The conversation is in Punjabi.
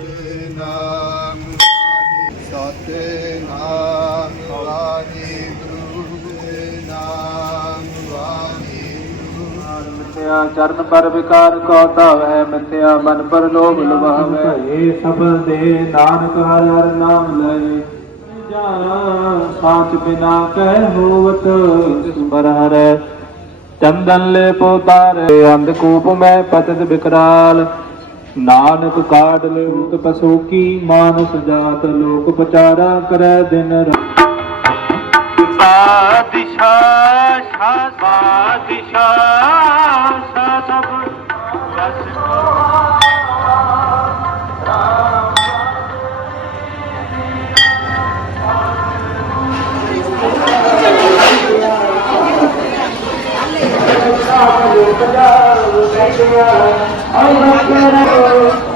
ਸਤਨਾਮ ਸਤਨਾਮ ਵਾਹਿਗੁਰੂ ਨਾਮ ਵਾਹਿਗੁਰੂ ਮਿੱਥਿਆ ਚਰਨ ਪਰ ਵਿਕਾਰ ਕੋ ਤਾਵੈ ਮਿੱਥਿਆ ਮਨ ਪਰ ਲੋਭ ਲਵਾਵੈ। ਏ ਸਭ ਦੇ ਨਾਨਕ ਹਰਿ ਨਾਮ ਲੈ ਸਾਚ ਬਿਨਾ ਕਹਿ ਹੋਵਤ। ਸੁਮਰ ਹਰੈ ਚੰਦਨ ਲੈ ਪੋਤਾਰੇ ਅੰਧ ਕੂਪ ਮੈਂ ਪਤਤ ਬਿਕਰਾਲ। ਨਾਨਕ ਕਾਢ ਲਿਉਤ ਪਸੋਕੀ ਮਾਨਸ ਜਾਤ ਲੋਕ ਪਚਾਰਾ ਕਰੈ ਦਿਨ ਰਾਤ। ਸਾਦਿਸ਼ਾ ਸ਼ਾ ਸਾਦਿਸ਼ਾ I'm not going to go.